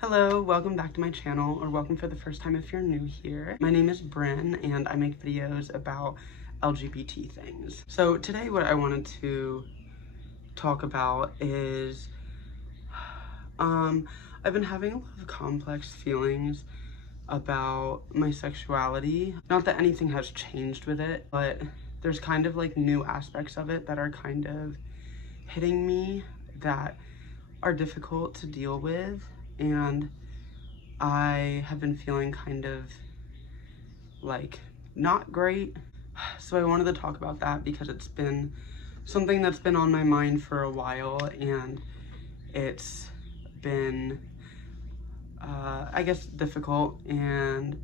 Hello, welcome back to my channel, or welcome for the first time if you're new here. My name is Bryn and I make videos about LGBT things. So today what I wanted to talk about is I've been having a lot of complex feelings about my sexuality. Not that anything has changed with it, but there's kind of like new aspects of it that are kind of hitting me that are difficult to deal with, and I have been feeling kind of like not great. So I wanted to talk about that because it's been something that's been on my mind for a while, and it's been I guess difficult, and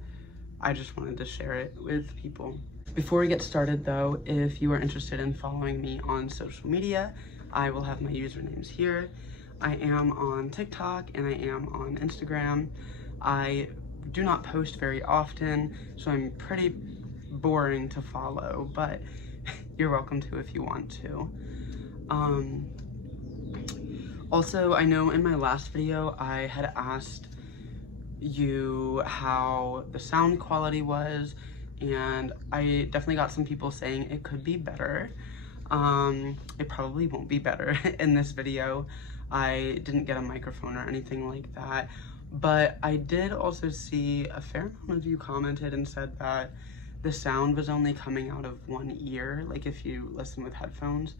I just wanted to share it with people. Before we get started though, if you are interested in following me on social media, I will have my usernames here. I am on TikTok and I am on Instagram. I do not post very often, so I'm pretty boring to follow, but you're welcome to if you want to. Also, I know in my last video I had asked you how the sound quality was, and I definitely got some people saying it could be better. It probably won't be better in this video. I didn't get a microphone or anything like that, but I did also see a fair amount of you commented and said that the sound was only coming out of one ear, like if you listen with headphones.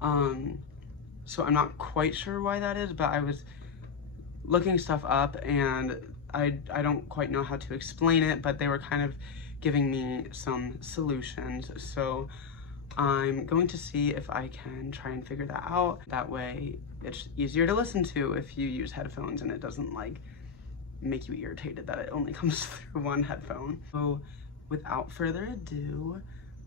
So I'm not quite sure why that is, but I was looking stuff up and I don't quite know how to explain it, but they were kind of giving me some solutions. So I'm going to see if I can try and figure that out. That way it's easier to listen to if you use headphones and it doesn't like make you irritated that it only comes through one headphone. So without further ado,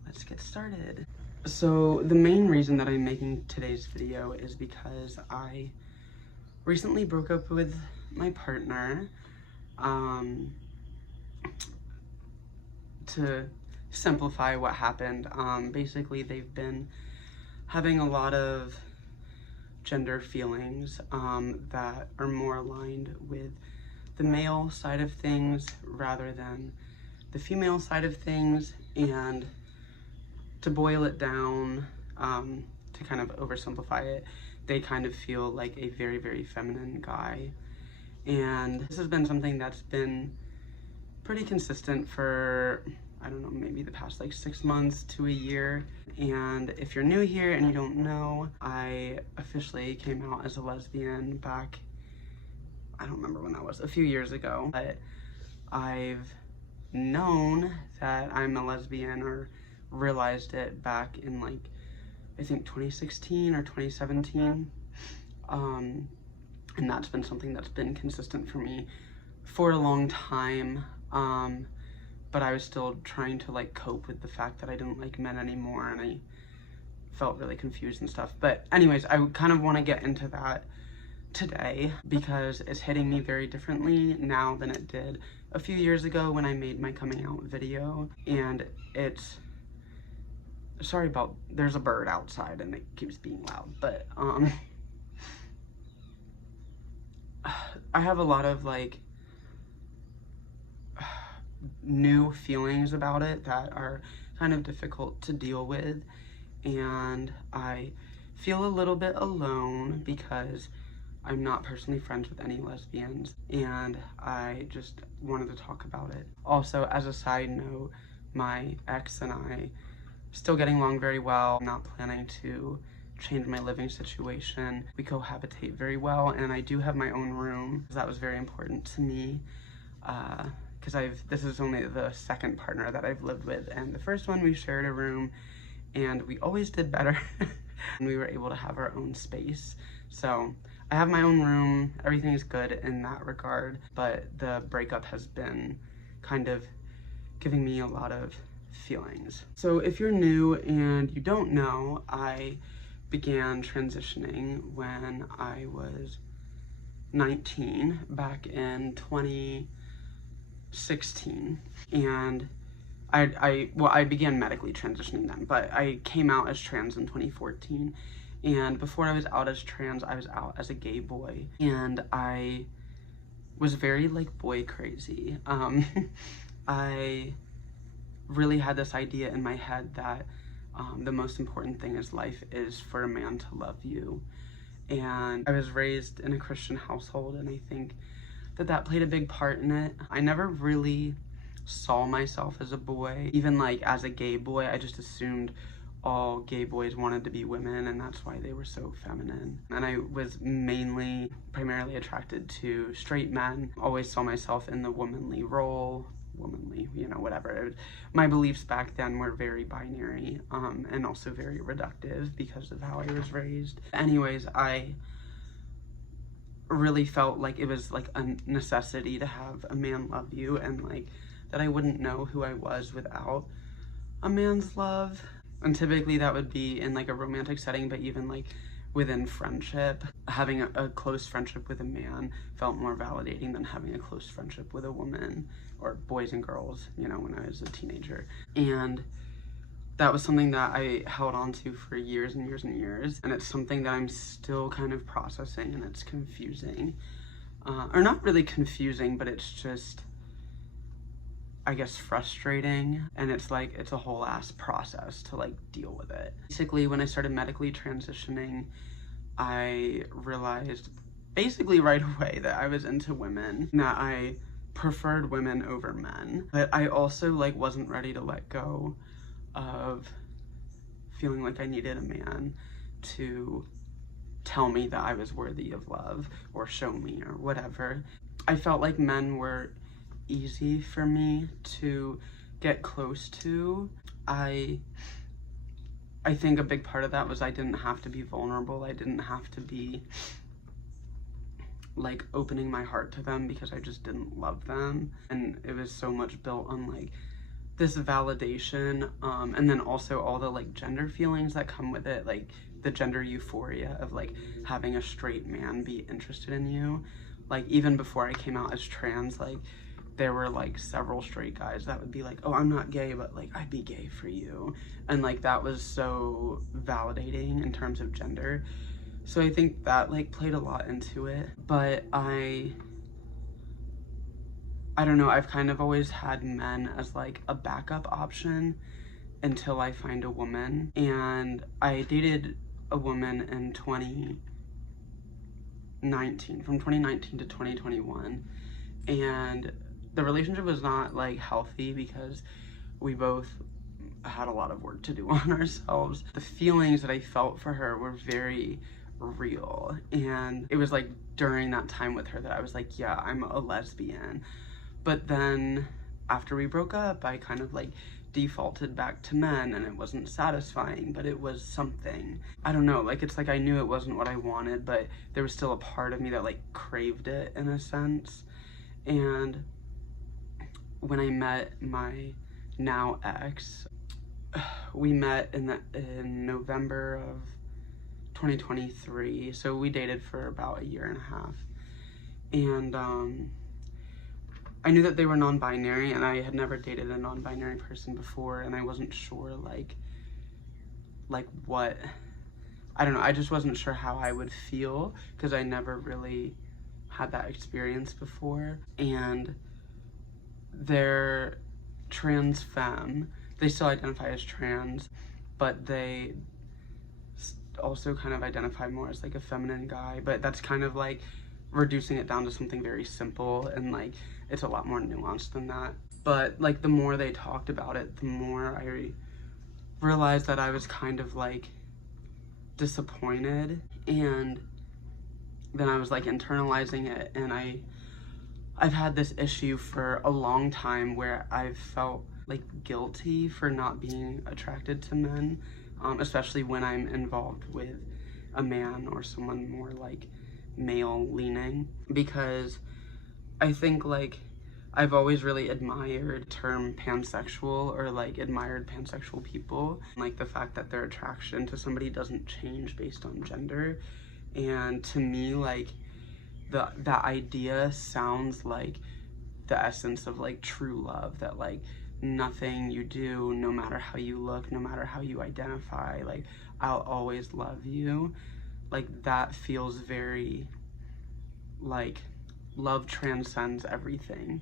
let's get started. So the main reason that I'm making today's video is because I recently broke up with my partner. To simplify what happened, basically they've been having a lot of gender feelings that are more aligned with the male side of things rather than the female side of things, and to boil it down, to kind of oversimplify it, they kind of feel like a very, very feminine guy. And this has been something that's been pretty consistent for, I don't know, maybe the past like 6 months to a year. And if you're new here and you don't know, I officially came out as a lesbian back, I don't remember when that was, a few years ago. But I've known that I'm a lesbian, or realized it back in like, I think 2016 or 2017. And that's been something that's been consistent for me for a long time. But I was still trying to like cope with the fact that I didn't like men anymore, and I felt really confused and stuff. But anyways, I kind of want to get into that today because it's hitting me very differently now than it did a few years ago when I made my coming out video. And it's, sorry about, there's a bird outside and it keeps being loud, but I have a lot of like new feelings about it that are kind of difficult to deal with, and I feel a little bit alone because I'm not personally friends with any lesbians, and I just wanted to talk about it. Also, as a side note, my ex and I still getting along very well. I'm not planning to change my living situation. We cohabitate very well, and I do have my own room. That was very important to me because this is only the second partner that I've lived with, and the first one we shared a room and we always did better and we were able to have our own space. So I have my own room, everything is good in that regard, but the breakup has been kind of giving me a lot of feelings. So if you're new and you don't know, I began transitioning when I was 19 back in 2016, and I began medically transitioning then, but I came out as trans in 2014, and before I was out as trans, I was out as a gay boy, and I was very like boy crazy. I really had this idea in my head that the most important thing in life is for a man to love you. And I was raised in a Christian household, and I think that played a big part in it. I never really saw myself as a boy. Even like as a gay boy, I just assumed all gay boys wanted to be women, and that's why they were so feminine. And I was primarily attracted to straight men. Always saw myself in the womanly role. Womanly, you know, whatever. My beliefs back then were very binary, and also very reductive because of how I was raised. Anyways, I really felt like it was like a necessity to have a man love you, and like that I wouldn't know who I was without a man's love. And typically that would be in like a romantic setting, but even like within friendship, having a close friendship with a man felt more validating than having a close friendship with a woman, or boys and girls, you know, when I was a teenager. And that was something that I held on to for years and years and years, and it's something that I'm still kind of processing, and it's confusing. Or not really confusing, but it's just, I guess, frustrating, and it's like, it's a whole ass process to like deal with it. Basically, when I started medically transitioning, I realized basically right away that I was into women, that I preferred women over men, but I also like wasn't ready to let go of feeling like I needed a man to tell me that I was worthy of love or show me or whatever. I felt like men were easy for me to get close to. I think a big part of that was I didn't have to be vulnerable. I didn't have to be like opening my heart to them because I just didn't love them. And it was so much built on like this validation, and then also all the like gender feelings that come with it, like the gender euphoria of like having a straight man be interested in you. Like even before I came out as trans, like there were like several straight guys that would be like, oh, I'm not gay, but like I'd be gay for you. And like that was so validating in terms of gender. So I think that like played a lot into it. But I don't know, I've kind of always had men as like a backup option until I find a woman. And I dated a woman in 2019, from 2019 to 2021. And the relationship was not like healthy because we both had a lot of work to do on ourselves. The feelings that I felt for her were very real. And it was like during that time with her that I was like, yeah, I'm a lesbian. But then after we broke up, I kind of like defaulted back to men, and it wasn't satisfying, but it was something. I don't know, like it's like I knew it wasn't what I wanted, but there was still a part of me that like craved it in a sense. And when I met my now ex, we met in November of 2023, so we dated for about a year and a half. And I knew that they were non-binary, and I had never dated a non-binary person before, and I wasn't sure like what, I don't know, I just wasn't sure how I would feel because I never really had that experience before. And they're trans femme. They still identify as trans, but they also kind of identify more as like a feminine guy, but that's kind of like reducing it down to something very simple, and like it's a lot more nuanced than that. But like the more they talked about it, the more I realized that I was kind of like disappointed, and then I was like internalizing it, and I've had this issue for a long time where I've felt like guilty for not being attracted to men, especially when I'm involved with a man or someone more like male leaning, because I think like I've always really admired the term pansexual, or like admired pansexual people, like the fact that their attraction to somebody doesn't change based on gender. And to me, like that idea sounds like the essence of like true love, that like nothing you do, no matter how you look, no matter how you identify, like I'll always love you. Like that feels very like love transcends everything.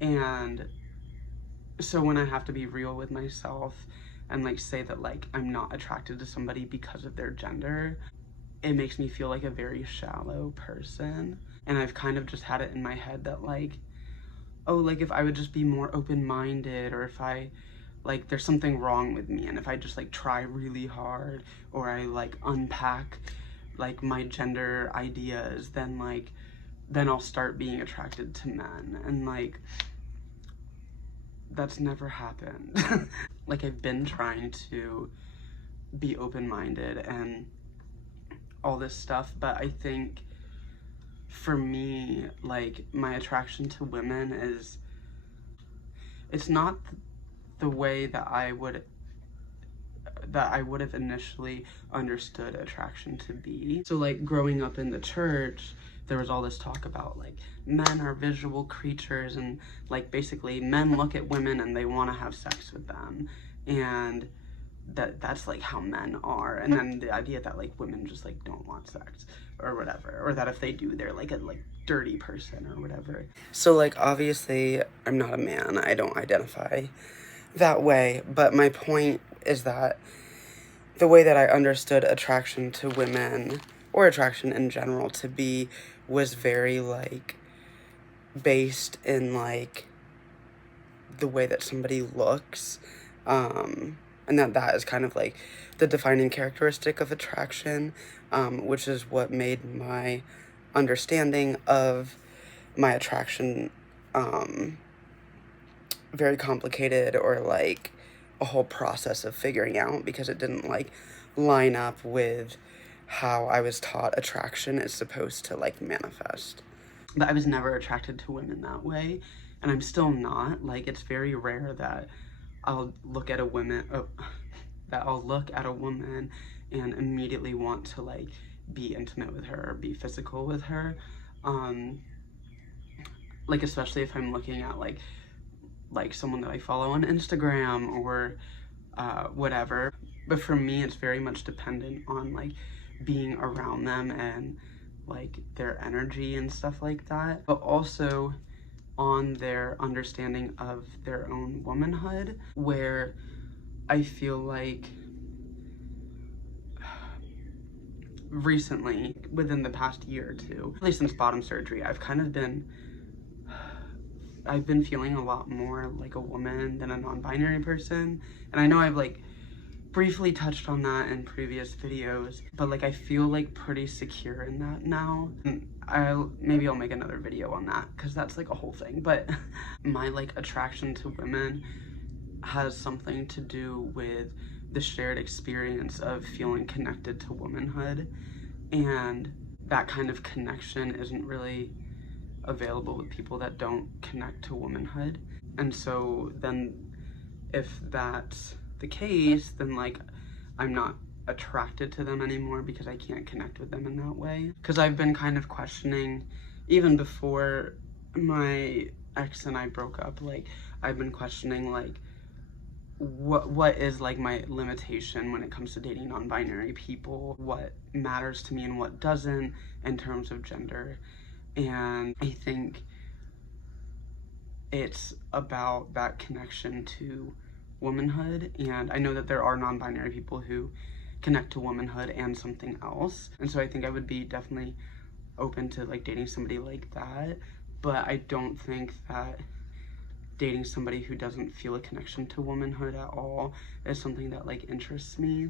And so when I have to be real with myself and like say that like I'm not attracted to somebody because of their gender, it makes me feel like a very shallow person. And I've kind of just had it in my head that like, oh, like if I would just be more open-minded, or if I like there's something wrong with me, and if I just like try really hard, or I like unpack like my gender ideas, then I'll start being attracted to men. And like that's never happened. Like I've been trying to be open-minded and all this stuff, but I think for me, like my attraction to women is, it's not the way that I would have initially understood attraction to be. So like growing up in the church, there was all this talk about like men are visual creatures, and like basically men look at women and they want to have sex with them, and that's like how men are. And then the idea that like women just like don't want sex or whatever, or that if they do, they're like a dirty person or whatever. So like obviously I'm not a man, I don't identify that way, but my point is that the way that I understood attraction to women, or attraction in general, to be was very like based in like the way that somebody looks, and that is kind of like the defining characteristic of attraction, which is what made my understanding of my attraction very complicated, or like a whole process of figuring out, because it didn't like line up with how I was taught attraction is supposed to like manifest. But I was never attracted to women that way, and I'm still not. Like it's very rare that I'll look at a woman and immediately want to like be intimate with her or be physical with her. Like especially if I'm looking at like someone that I follow on Instagram or whatever. But for me, it's very much dependent on like being around them and like their energy and stuff like that, but also on their understanding of their own womanhood, where I feel like recently, within the past year or two, really since bottom surgery, I've been feeling a lot more like a woman than a non-binary person. And I know I've like briefly touched on that in previous videos, but like I feel like pretty secure in that now. And maybe I'll make another video on that, because that's like a whole thing. But my like attraction to women has something to do with the shared experience of feeling connected to womanhood, and that kind of connection isn't really available with people that don't connect to womanhood. And so then if that's the case, then like I'm not attracted to them anymore, because I can't connect with them in that way. Because I've been kind of questioning, even before my ex and I broke up, like I've been questioning like what is like my limitation when it comes to dating non-binary people, what matters to me and what doesn't in terms of gender. And I think it's about that connection to womanhood. And I know that there are non-binary people who connect to womanhood and something else. And so I think I would be definitely open to like dating somebody like that. But I don't think that dating somebody who doesn't feel a connection to womanhood at all is something that like interests me.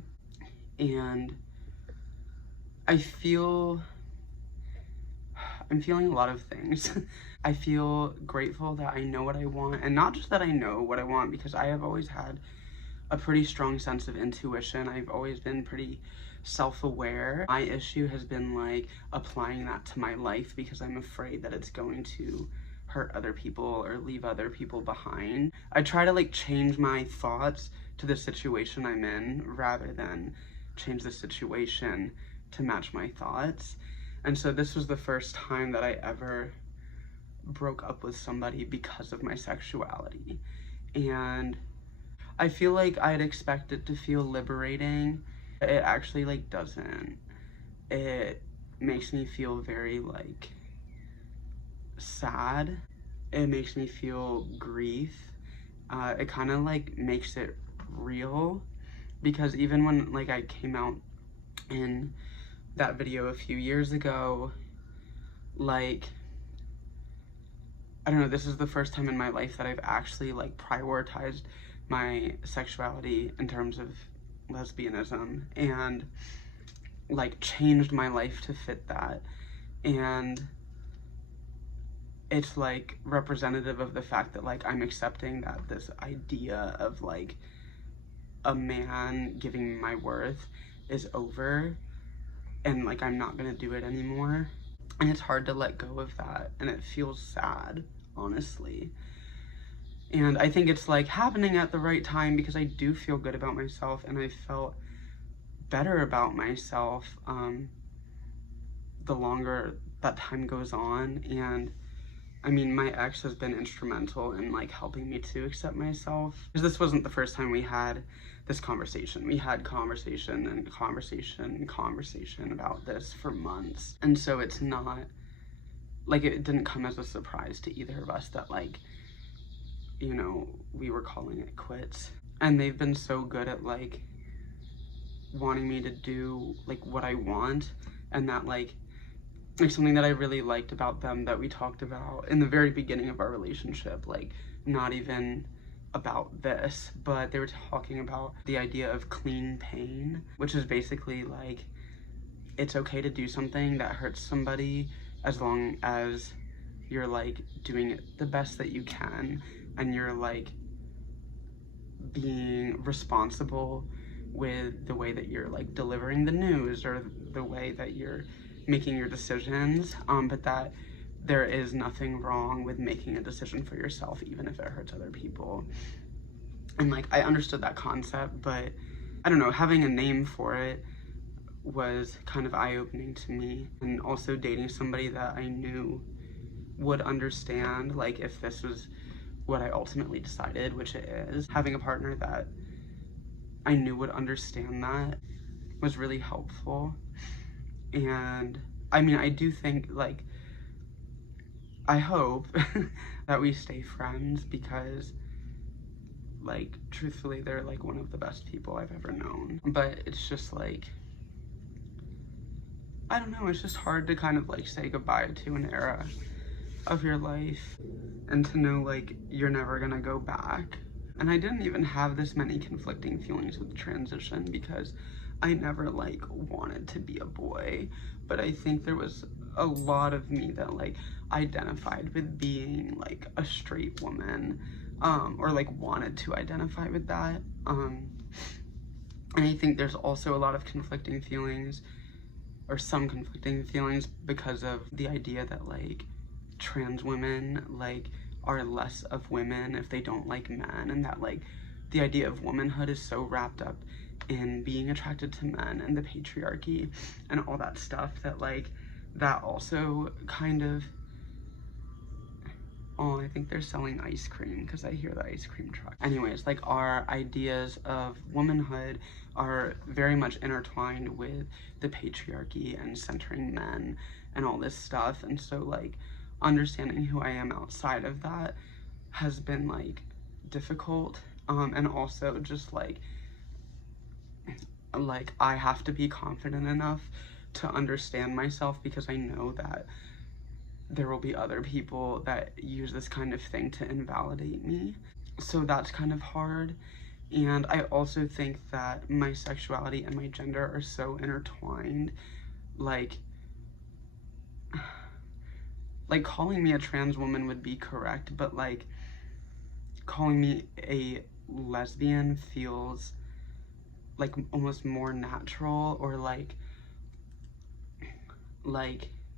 And I'm feeling a lot of things. I feel grateful that I know what I want, and not just that I know what I want, because I have always had a pretty strong sense of intuition. I've always been pretty self-aware. My issue has been like applying that to my life, because I'm afraid that it's going to hurt other people or leave other people behind. I try to like change my thoughts to the situation I'm in rather than change the situation to match my thoughts. And so this was the first time that I ever broke up with somebody because of my sexuality. And I feel like I'd expect it to feel liberating. It actually like doesn't. It makes me feel very like sad. It makes me feel grief. It kind of like makes it real, because even when like I came out in that video a few years ago, like, I don't know, this is the first time in my life that I've actually like prioritized my sexuality in terms of lesbianism, and like changed my life to fit that. And it's like representative of the fact that like I'm accepting that this idea of like a man giving me my worth is over, and like I'm not gonna do it anymore. And it's hard to let go of that, and it feels sad, honestly. And I think it's like happening at the right time, because I do feel good about myself, and I felt better about myself the longer that time goes on. And I mean, my ex has been instrumental in like helping me to accept myself, because this wasn't the first time we had this conversation. We had conversation and conversation and conversation about this for months. And so it's not like, it didn't come as a surprise to either of us that like, you know, we were calling it quits. And they've been so good at like wanting me to do like what I want, and that like something that I really liked about them that we talked about in the very beginning of our relationship, like not even about this, but they were talking about the idea of clean pain, which is basically like, it's okay to do something that hurts somebody as long as you're like doing it the best that you can, and you're like being responsible with the way that you're like delivering the news, or the way that you're making your decisions, but that there is nothing wrong with making a decision for yourself, even if it hurts other people. And like, I understood that concept, but I don't know, having a name for it was kind of eye-opening to me. And also dating somebody that I knew would understand, like, if this was what I ultimately decided, which it is, having a partner that I knew would understand that was really helpful. And I mean, I do think, like, I hope that we stay friends, because like, truthfully, they're like one of the best people I've ever known. But it's just like, I don't know, it's just hard to kind of like say goodbye to an era of your life, and to know like you're never gonna go back. And I didn't even have this many conflicting feelings with the transition, because I never like wanted to be a boy, but I think there was a lot of me that like identified with being like a straight woman, or like wanted to identify with that. And I think there's also a lot of conflicting feelings, or some conflicting feelings, because of the idea that like trans women like are less of women if they don't like men, and that like the idea of womanhood is so wrapped up in being attracted to men and the patriarchy and all that stuff, that like that also kind of, oh, I think they're selling ice cream because I hear the ice cream truck. Anyways, like our ideas of womanhood are very much intertwined with the patriarchy and centering men and all this stuff. And so like understanding who I am outside of that has been like difficult. And also just like I have to be confident enough to understand myself, because I know that there will be other people that use this kind of thing to invalidate me. So that's kind of hard. And I also think that my sexuality and my gender are so intertwined. Like calling me a trans woman would be correct, but like calling me a lesbian feels like almost more natural, or like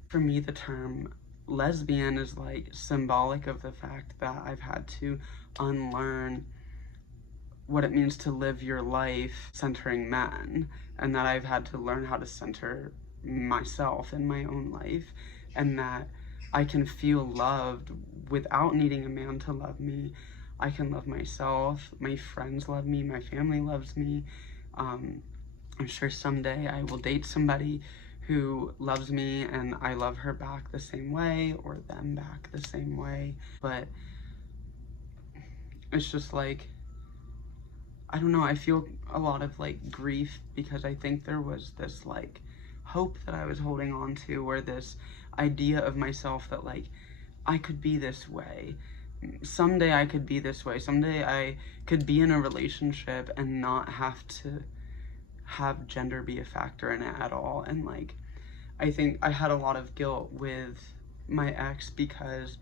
for me the term lesbian is like symbolic of the fact that I've had to unlearn what it means to live your life centering men, and that I've had to learn how to center myself in my own life, and that I can feel loved without needing a man to love me. I can love myself, my friends love me, my family loves me. I'm sure someday I will date somebody who loves me and I love her back the same way, or them back the same way. But it's just like, I don't know, I feel a lot of like grief because I think there was this like hope that I was holding on to, or this idea of myself that like I could be this way. Someday I could be this way. Someday I could be in a relationship and not have to have gender be a factor in it at all. And like, I think I had a lot of guilt with my ex because,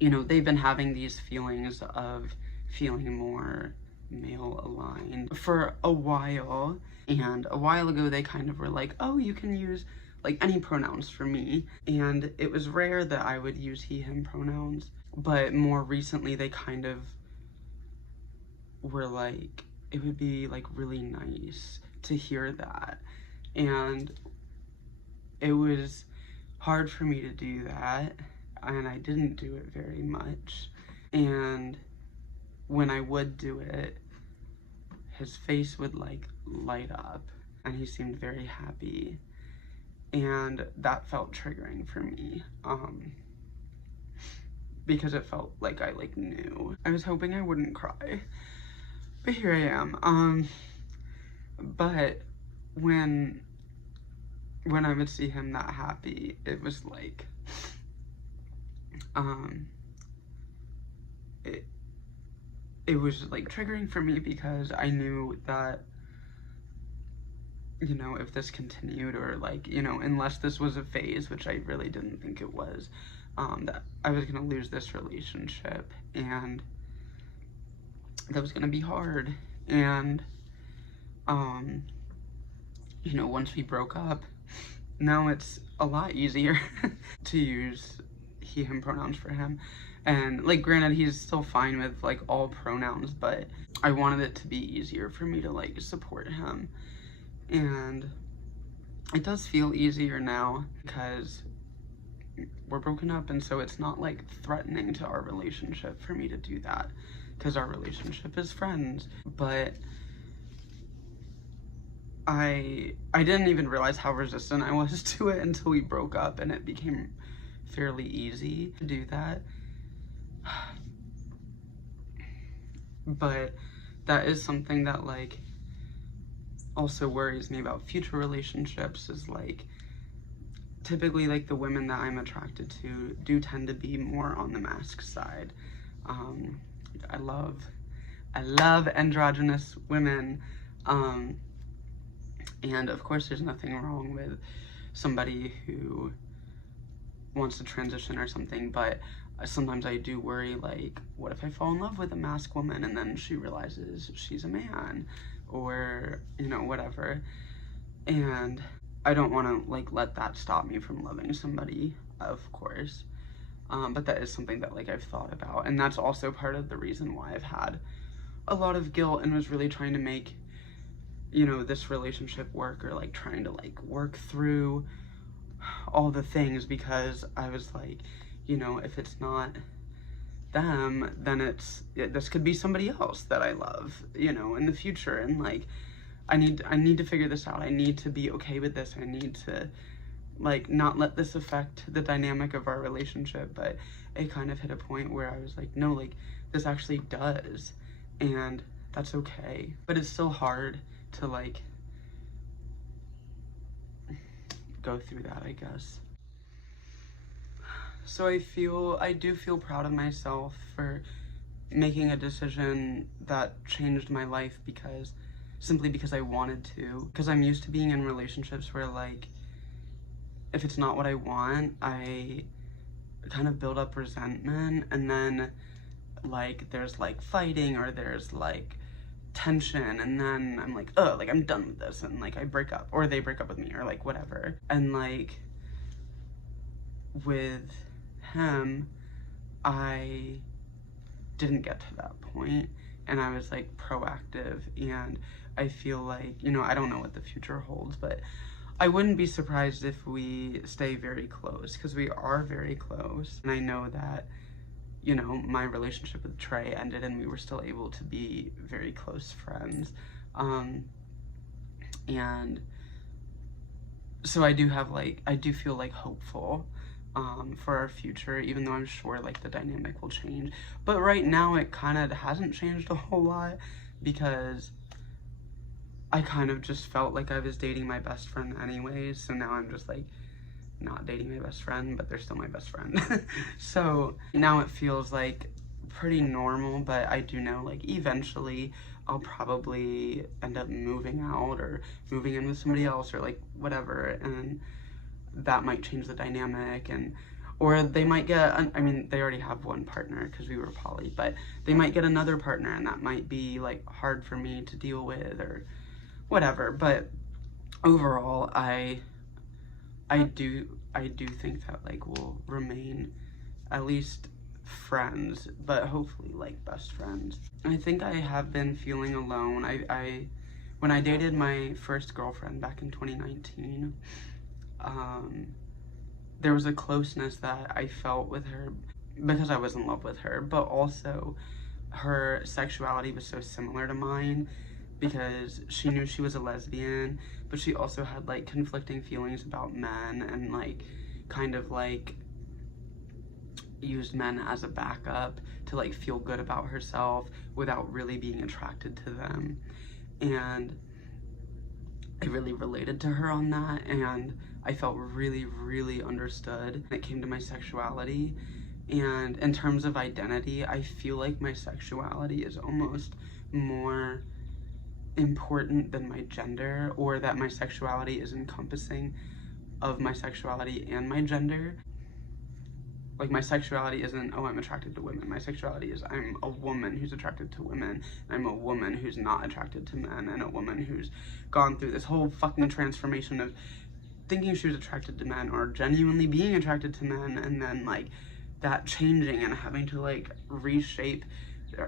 you know, they've been having these feelings of feeling more male aligned for a while. And a while ago they kind of were like, oh, you can use like any pronouns for me. And it was rare that I would use he, him pronouns. But more recently they kind of were like, it would be like really nice to hear that. And it was hard for me to do that, and I didn't do it very much. And when I would do it, his face would like light up and he seemed very happy, and that felt triggering for me, because it felt like I like knew. I was hoping I wouldn't cry, but here I am. But when I would see him that happy, it was like, it was like triggering for me, because I knew that, you know, if this continued, or like, you know, unless this was a phase, which I really didn't think it was, that I was gonna lose this relationship, and that was gonna be hard. And you know, once we broke up, now it's a lot easier to use he, him pronouns for him. And like, granted, he's still fine with like all pronouns, but I wanted it to be easier for me to like support him. And it does feel easier now because we're broken up, and so it's not like threatening to our relationship for me to do that, because our relationship is friends. But I didn't even realize how resistant I was to it until we broke up, and it became fairly easy to do that. But that is something that like also worries me about future relationships, is like, typically like the women that I'm attracted to do tend to be more on the mask side. I love androgynous women. And of course there's nothing wrong with somebody who wants to transition or something, but sometimes I do worry, like, what if I fall in love with a mask woman and then she realizes she's a man, or, you know, whatever. And I don't want to like let that stop me from loving somebody, of course. But that is something that like I've thought about, and that's also part of the reason why I've had a lot of guilt and was really trying to make, you know, this relationship work, or like trying to like work through all the things, because I was like, you know, if it's not them, then this could be somebody else that I love, you know, in the future. And like, I need to figure this out. I need to be okay with this. I need to like not let this affect the dynamic of our relationship. But it kind of hit a point where I was like, no, like this actually does, and that's okay. But it's still hard to like go through that, I guess. So I do feel proud of myself for making a decision that changed my life, simply because I wanted to. Because I'm used to being in relationships where like, if it's not what I want, I kind of build up resentment, and then like there's like fighting, or there's like tension, and then I'm like, oh, like I'm done with this, and like I break up, or they break up with me, or like whatever. And like with him, I didn't get to that point, and I was like proactive, and I feel like, you know, I don't know what the future holds, but I wouldn't be surprised if we stay very close, because we are very close. And I know that, you know, my relationship with Trey ended and we were still able to be very close friends. And so I do feel like hopeful for our future, even though I'm sure like the dynamic will change. But right now it kind of hasn't changed a whole lot, because I kind of just felt like I was dating my best friend anyways, so now I'm just like not dating my best friend, but they're still my best friend. So now it feels like pretty normal, but I do know like eventually I'll probably end up moving out or moving in with somebody else or like whatever, and that might change the dynamic. And or they might get, I mean, they already have one partner because we were poly, but they might get another partner, and that might be like hard for me to deal with or whatever. But overall, I do think that like we'll remain at least friends, but hopefully like best friends. I think I have been feeling alone. When I dated my first girlfriend back in 2019, there was a closeness that I felt with her because I was in love with her, but also her sexuality was so similar to mine because she knew she was a lesbian, but she also had like conflicting feelings about men and like kind of like used men as a backup to like feel good about herself without really being attracted to them. And I really related to her on that, and I felt really, really understood when it came to my sexuality. And in terms of identity, I feel like my sexuality is almost more important than my gender, or that my sexuality is encompassing of my sexuality and my gender. Like my sexuality isn't, oh, I'm attracted to women. My sexuality is I'm a woman who's attracted to women. I'm a woman who's not attracted to men, and a woman who's gone through this whole fucking transformation of thinking she was attracted to men or genuinely being attracted to men, and then like that changing and having to like reshape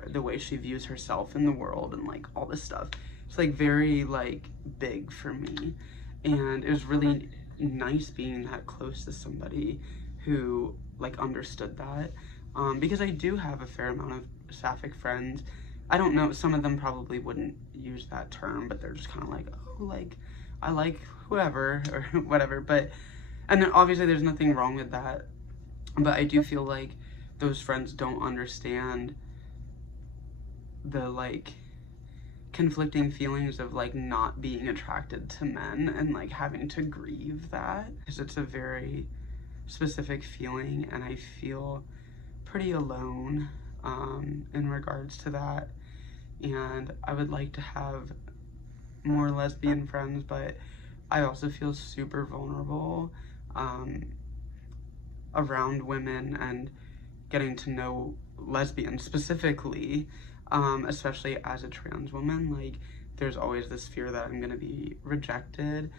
the way she views herself in the world and like all this stuff. It's like very like big for me, and it was really nice being that close to somebody who like understood that, because I do have a fair amount of sapphic friends. I don't know, some of them probably wouldn't use that term, but they're just kind of like, oh, like I like whoever or whatever. But and then obviously there's nothing wrong with that, but I do feel like those friends don't understand the like conflicting feelings of like not being attracted to men and like having to grieve that, because it's a very specific feeling, and I feel pretty alone in regards to that. And I would like to have more lesbian friends, but I also feel super vulnerable around women and getting to know lesbians specifically, especially as a trans woman. Like there's always this fear that I'm gonna be rejected,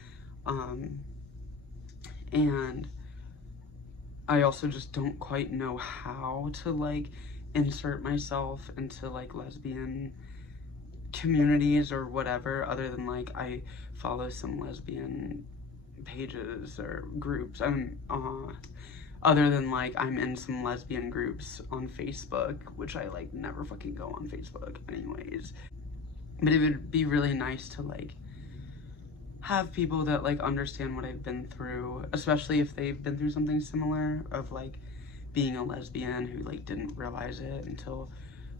and I also just don't quite know how to like insert myself into like lesbian communities or whatever, other than like I follow some lesbian pages or groups. Other than like I'm in some lesbian groups on Facebook, which I like never fucking go on Facebook anyways. But it would be really nice to like have people that like understand what I've been through, especially if they've been through something similar, of like being a lesbian who like didn't realize it until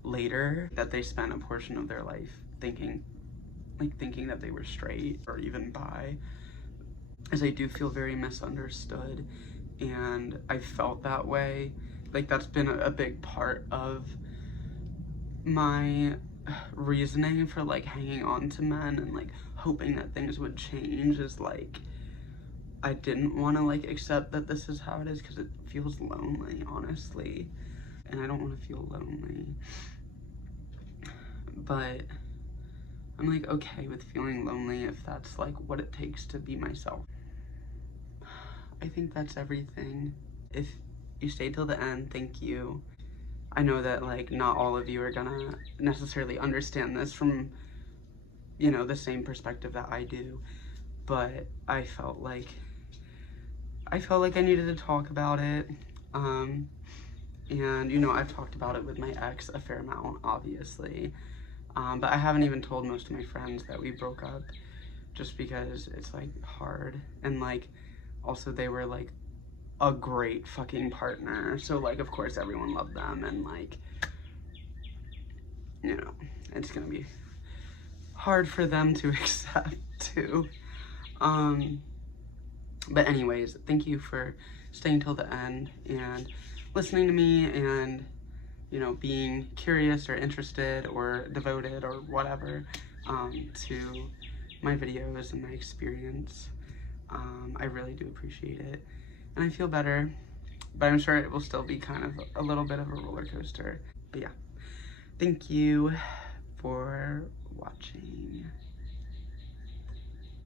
later, that they spent a portion of their life thinking that they were straight or even bi, as I do feel very misunderstood. And I felt that way. Like that's been a big part of my reasoning for like hanging on to men and like hoping that things would change, is like I didn't want to like accept that this is how it is, because it feels lonely, honestly, and I don't want to feel lonely. But I'm like okay with feeling lonely if that's like what it takes to be myself. I think that's everything. If you stayed till the end, thank you. I know that like not all of you are gonna necessarily understand this from, you know, the same perspective that I do, but I felt like I needed to talk about it. And you know, I've talked about it with my ex a fair amount, obviously, but I haven't even told most of my friends that we broke up. just because it's like hard, and like also they were like a great fucking partner, so like of course everyone loved them, and like, you know, it's gonna be hard for them to accept too. But anyways, thank you for staying till the end and listening to me, and, you know, being curious or interested or devoted or whatever to my videos and my experience. I really do appreciate it, and I feel better, but I'm sure it will still be kind of a little bit of a roller coaster. But yeah, thank you for watching.